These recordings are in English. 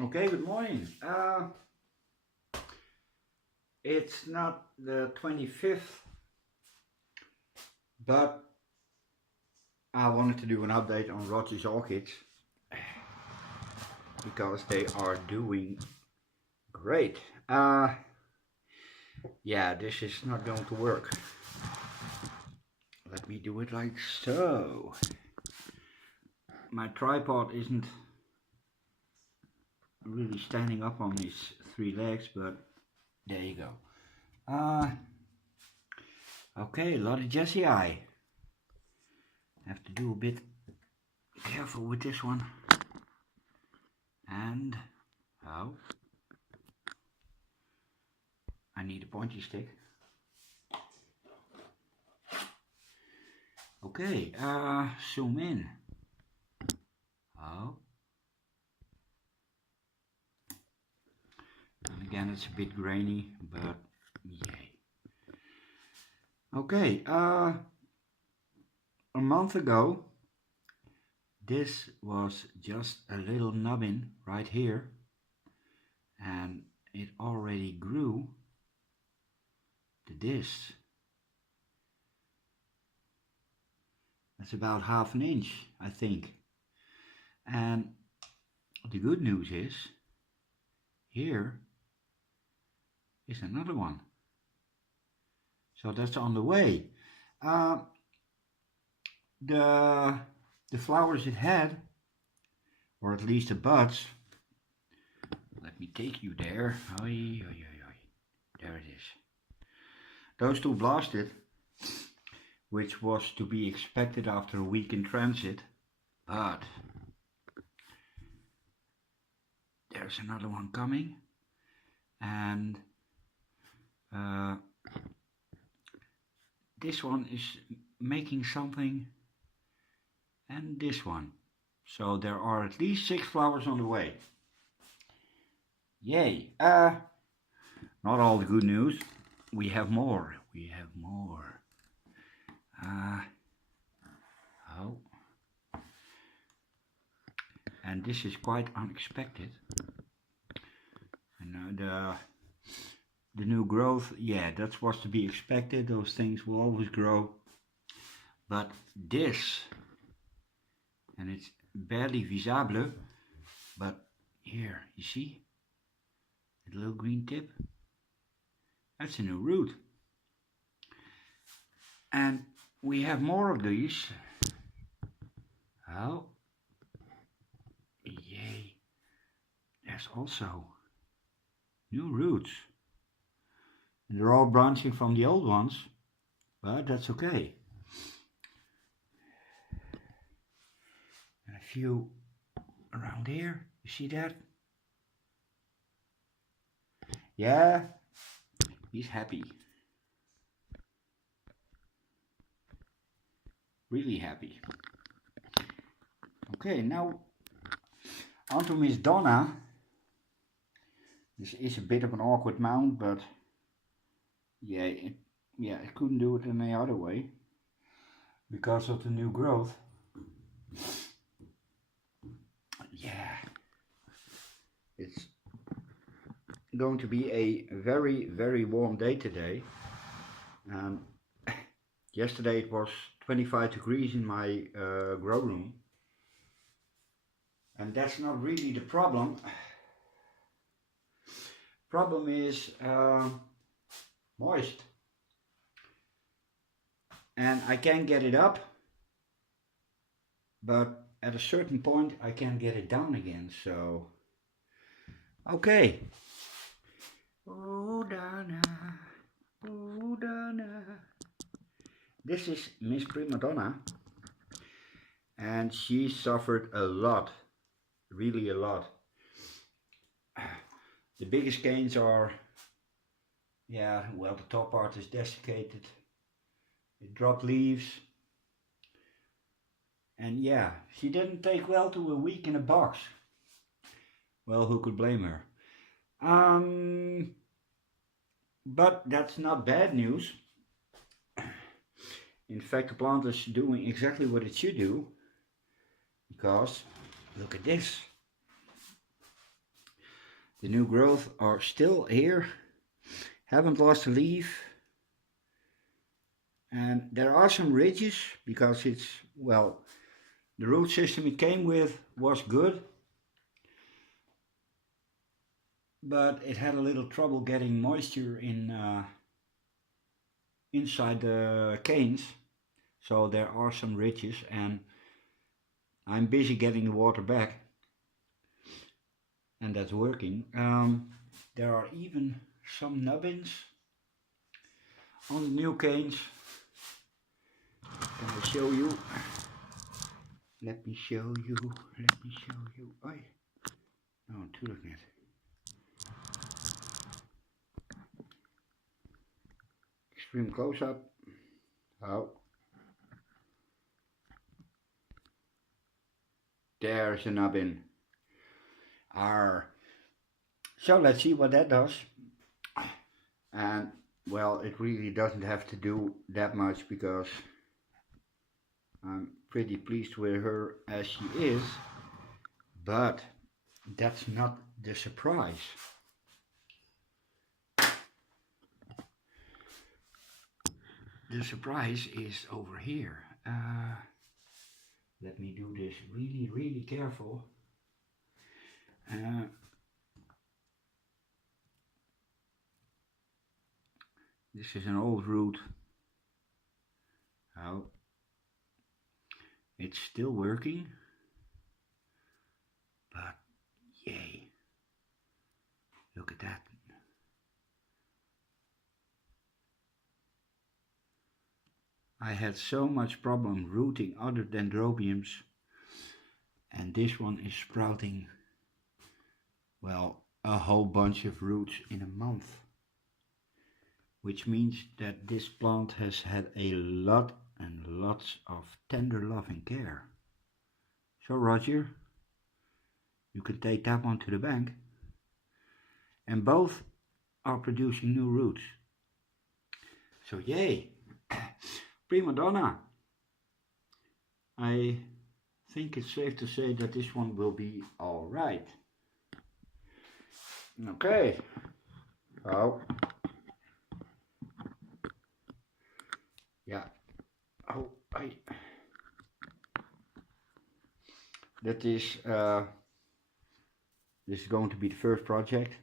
Okay, good morning. It's not the 25th, but I wanted to do an update on Roger's Orchids because they are doing great. Yeah, this is not going to work. Let me do it like so. My tripod isn't really standing up on these three legs, but there you go. Okay, a lot of Jessie eye. Have to do a bit careful with this one. And oh, I need a pointy stick. Okay, zoom in. Oh, and again it's a bit grainy, but yay. Okay, a month ago this was just a little nubbin right here, and it already grew to this. That's about half an inch, I think. And the good news is, here is another one. So that's on the way. The flowers it had, or at least the buds, let me take you there. Oi, oi, oi, oi. There it is. Those two blasted, which was to be expected after a week in transit, but there's another one coming, and this one is making something, and this one. So there are at least 6 flowers on the way. Yay! Not all the good news. We have more. We have more. Oh. And this is quite unexpected. And the new growth, yeah, that was to be expected. Those things will always grow. But this, and it's barely visible, but here, you see? The little green tip. That's a new root. And we have more of these. Oh. Yay. There's also new roots. And they're all branching from the old ones, but that's okay. And a few around here, you see that? Yeah, he's happy. Really happy. Okay, now on to Miss Donna. This is a bit of an awkward mount, but yeah, it couldn't do it in any other way because of the new growth. Yeah, it's going to be a very, very warm day today. Yesterday it was 25 degrees in my grow room, and that's not really the problem. Problem is moist, and I can get it up, but at a certain point I can't get it down again. So okay. Oh Donna, oh Donna. This is Miss Prima Donna, and she suffered a lot, really a lot. The biggest gains are, yeah, well, the top part is desiccated, it dropped leaves, and yeah, she didn't take well to a week in a box. Well, who could blame her? But that's not bad news. In fact, the plant is doing exactly what it should do, because look at this. The new growth are still here, haven't lost a leaf. And there are some ridges because it's, well, the root system it came with was good, but it had a little trouble getting moisture in inside the canes. So there are some ridges, and I'm busy getting the water back, and that's working. There are even some nubbins on the new canes. Can I show you? Let me show you. Let me show you. Oi. No, natuurlijk niet. Extreme close up. Oh. There's a nubbin. So let's see what that does. And well, it really doesn't have to do that much because I'm pretty pleased with her as she is, but that's not the surprise. The surprise is over here. Let me do this really careful. This is an old root. Oh, it's still working, but yay, look at that. I had so much problem rooting other dendrobiums, and this one is sprouting, well, a whole bunch of roots in a month, which means that this plant has had a lot and lots of tender love and care. So Roger, you can take that one to the bank. And both are producing new roots. So yay! Prima donna! I think it's safe to say that this one will be alright. Okay. Oh. Yeah. Oh, that is this is going to be the first project.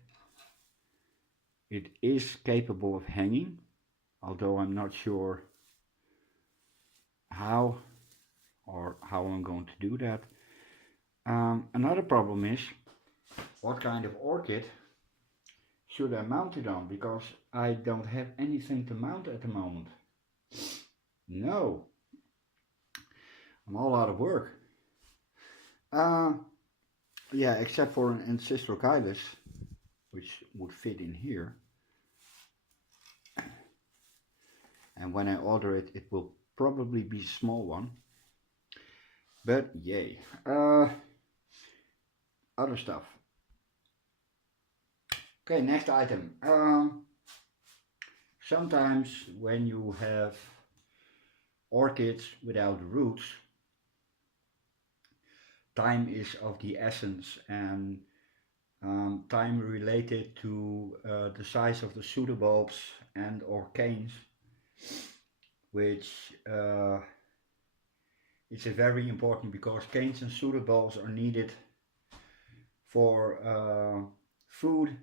It is capable of hanging, although I'm not sure how I'm going to do that. Another problem is, what kind of orchid should I mount it on? Because I don't have anything to mount at the moment. No, I'm all out of work. Yeah, except for an Ancestrochilus, which would fit in here. And when I order it, it will probably be a small one. But yay. Other stuff. Okay, next item. Sometimes when you have orchids without roots, time is of the essence, and time related to the size of the pseudobulbs and or canes, which is very important because canes and pseudobulbs are needed for food,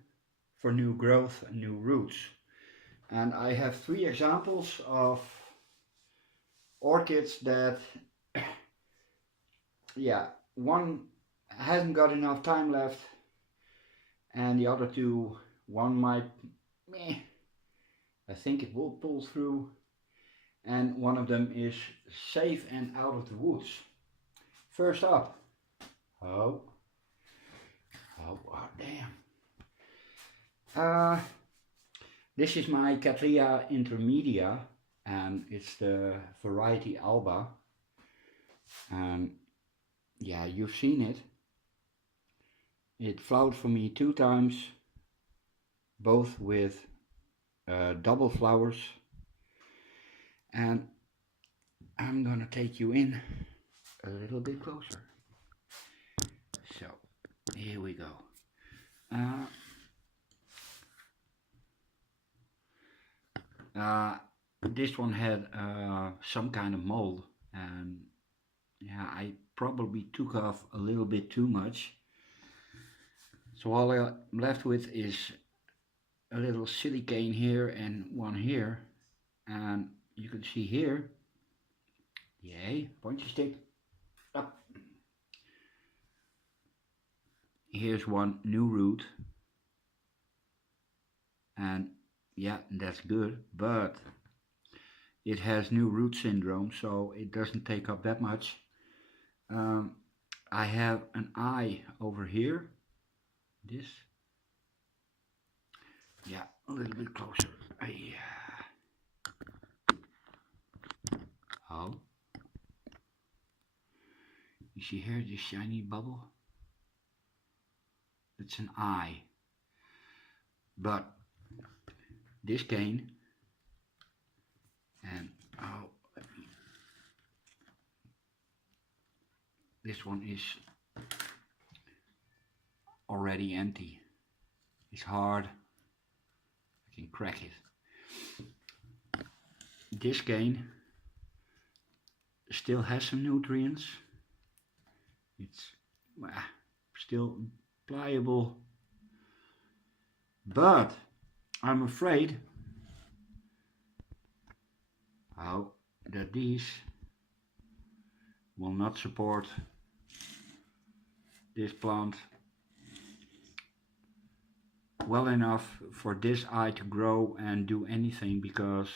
for new growth and new roots. And I have 3 examples of orchids that, yeah, one hasn't got enough time left, and the other 2, one might, I think it will pull through, and one of them is safe and out of the woods. First up, oh damn. This is my Cattleya intermedia, and it's the variety Alba. And yeah, you've seen it. It flowered for me 2 times, both with double flowers. And I'm gonna take you in a little bit closer. So here we go. This one had some kind of mold, and yeah, I probably took off a little bit too much. So all I'm left with is a little silicone here and one here, and you can see here, yay, pointy stick, up. Here's one new root, and yeah, that's good, but it has new root syndrome, so it doesn't take up that much. I have an eye over here, this, yeah, a little bit closer. Oh, you see here this shiny bubble? It's an eye. But this cane, and oh, this one is already empty. It's hard. I can crack it. This cane still has some nutrients. It's still pliable, but I'm afraid that these will not support this plant well enough for this eye to grow and do anything, because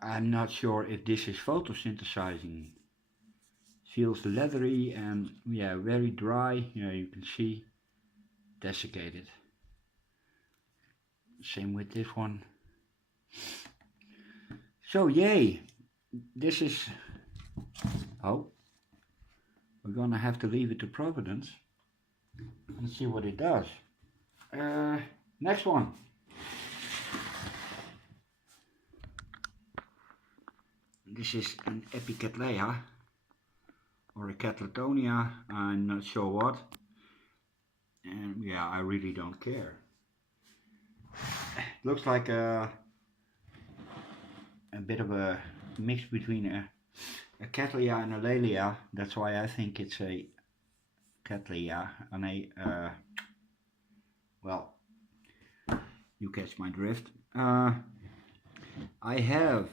I'm not sure if this is photosynthesizing. Feels leathery and yeah, very dry. Yeah, you can see desiccated. Same with this one. So yay, this is, oh, we're gonna have to leave it to Providence. Let's see what it does. Next one. This is an Epicattleya or a Catletonia, I'm not sure what. And yeah, I really don't care. It looks like a bit of a mix between a Cattleya and a Laelia. That's why I think it's a Cattleya and a well, you catch my drift. I have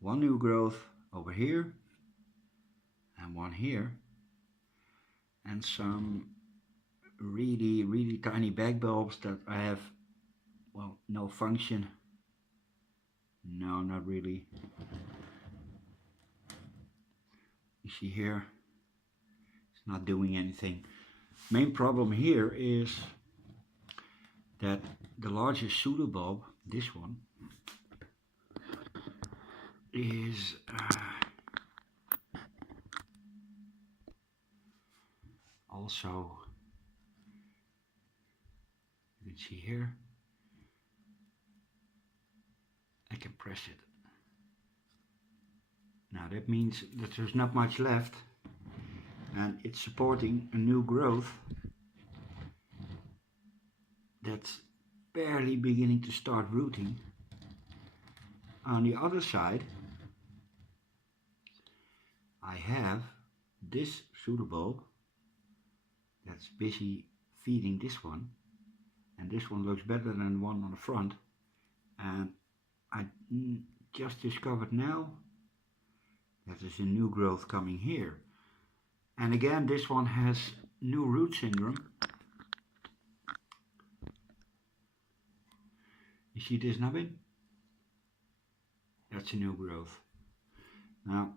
one new growth over here and one here, and some really tiny bag bulbs that I have, well, no function. No, not really. You see here, it's not doing anything. Main problem here is that the largest pseudobulb, this one, is also, you can see here, I can press it. Now that means that there's not much left, and it's supporting a new growth that's barely beginning to start rooting. On the other side, I have this pseudobulb that's busy feeding this one, and this one looks better than the one on the front, and I just discovered now that there's a new growth coming here. And again, this one has new root syndrome. You see this nubbin? That's a new growth. Now,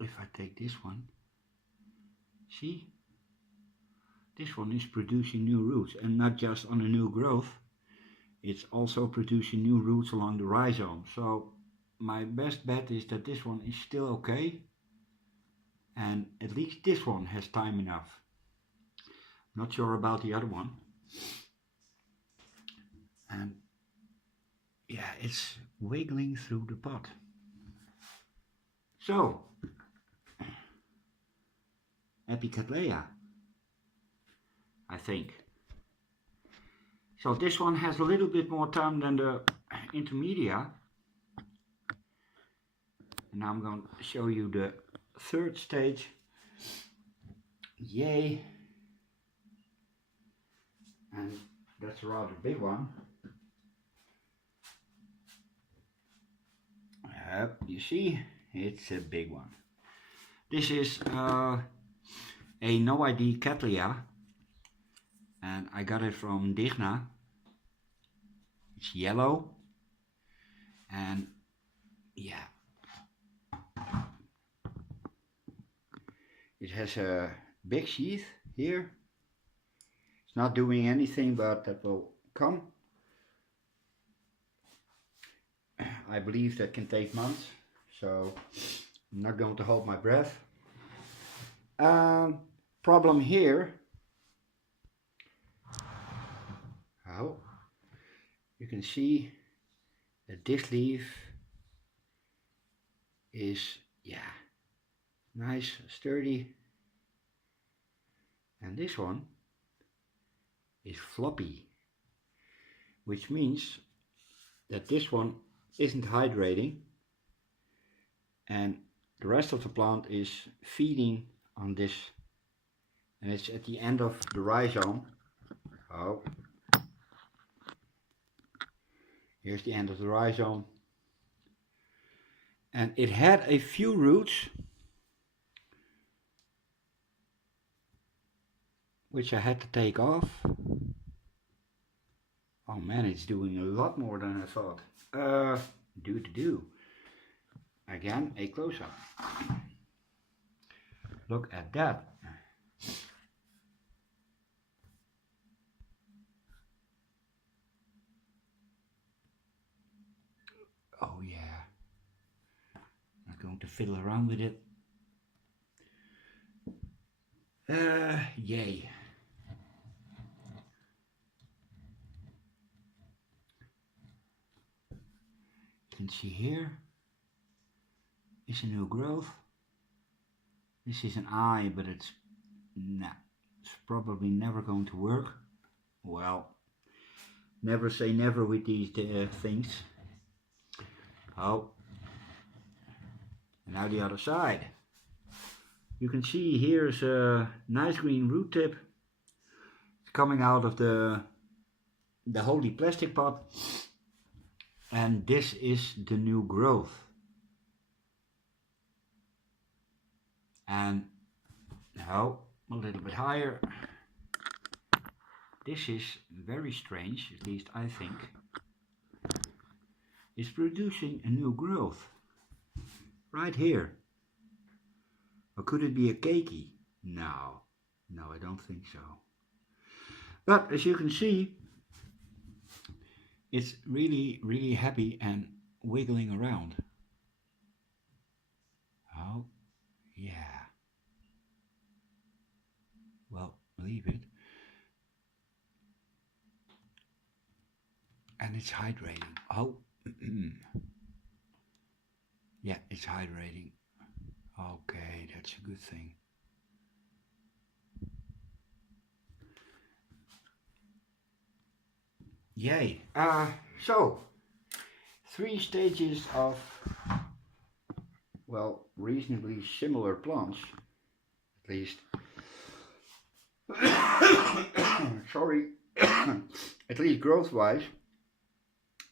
if I take this one, see? This one is producing new roots, and not just on a new growth, it's also producing new roots along the rhizome. So my best bet is that this one is still okay, and at least this one has time enough. Not sure about the other one. And yeah, it's wiggling through the pot. So, Epicattleya. I think. So this one has a little bit more time than the intermedia. And now I'm going to show you the third stage. Yay! And that's a rather big one. You see, it's a big one. This is a no ID Cattleya, and I got it from Digna. It's yellow, and yeah, it has a big sheath here. It's not doing anything, but that will come. I believe that can take months, so I'm not going to hold my breath. Problem here. Oh, you can see that this leaf is, yeah, nice, sturdy, and this one is floppy, which means that this one isn't hydrating and the rest of the plant is feeding on this, and it's at the end of the rhizome. Oh, here's the end of the rhizome, and it had a few roots which I had to take off. Oh man, it's doing a lot more than I thought. Again, a close-up. Look at that. Oh yeah. I'm not going to fiddle around with it. Yay. You can see here is a new growth. This is an eye, but it's probably never going to work. Well, never say never with these things. Oh, and now the other side. You can see here's a nice green root tip coming out of the holy plastic pot, and this is the new growth. And now a little bit higher. This is very strange, at least I think. It's producing a new growth right here. Or could it be a keiki? No, I don't think so. But as you can see, it's really happy and wiggling around. Oh, yeah. Well, leave it. And it's hydrating. Oh, yeah, it's hydrating. Okay, that's a good thing. Yay. So, 3 stages of, well, reasonably similar plants, at least. Sorry. At least growth-wise.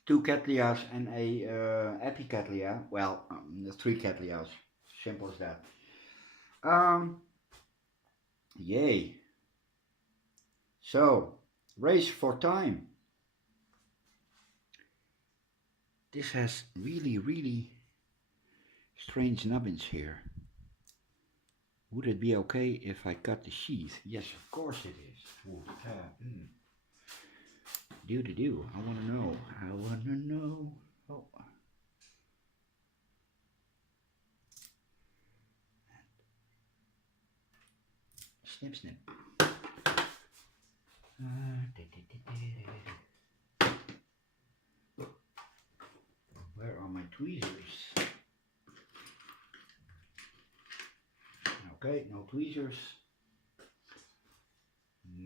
2 Cattleyas and a Epicatleya. Well, 3 Cattleyas. Simple as that. Yay. So, race for time. This has really strange nubbins here. Would it be okay if I cut the sheath? Yes, of course it is. Do. I want to know. Oh. Snip. Where are my tweezers? Okay, no tweezers.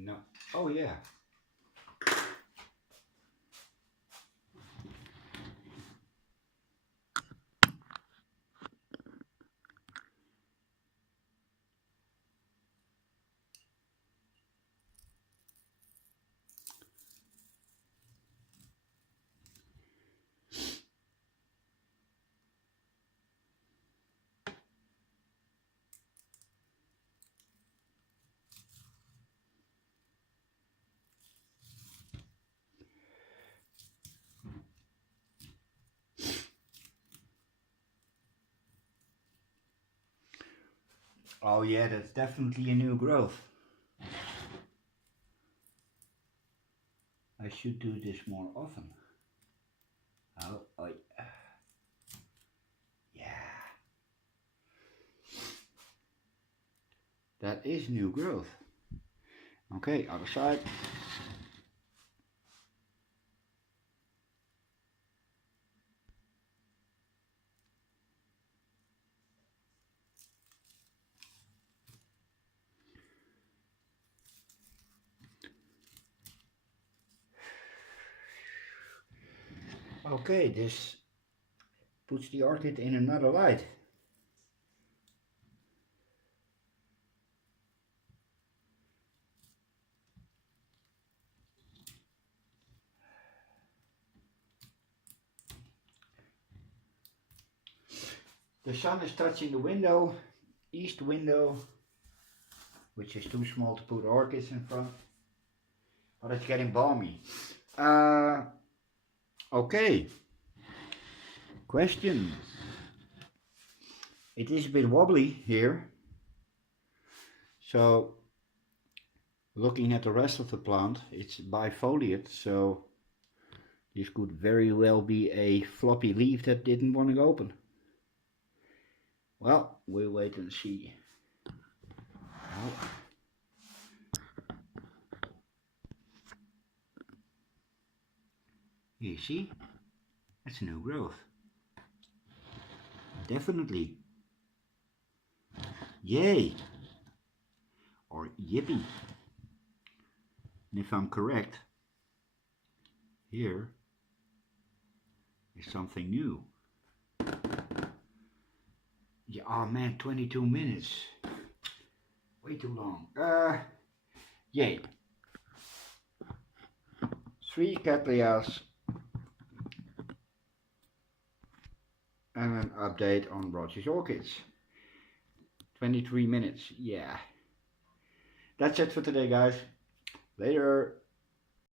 No. Oh yeah. Oh yeah, that's definitely a new growth. I should do this more often. Oh, yeah. That is new growth. Okay, other side. Okay, this puts the orchid in another light. The sun is touching the window, east window, which is too small to put orchids in front, but it's getting balmy. Okay, question. It is a bit wobbly here, so looking at the rest of the plant, it's bifoliate, so this could very well be a floppy leaf that didn't want to open. Well, we'll wait and see. Oh. You see, that's a new growth. Definitely. Yay! Or yippee. And if I'm correct, here is something new. Yeah, oh man, 22 minutes. Way too long. Yay. 3 Cattleyas and an update on Roger's Orchids. 23 minutes, yeah. That's it for today, guys. Later.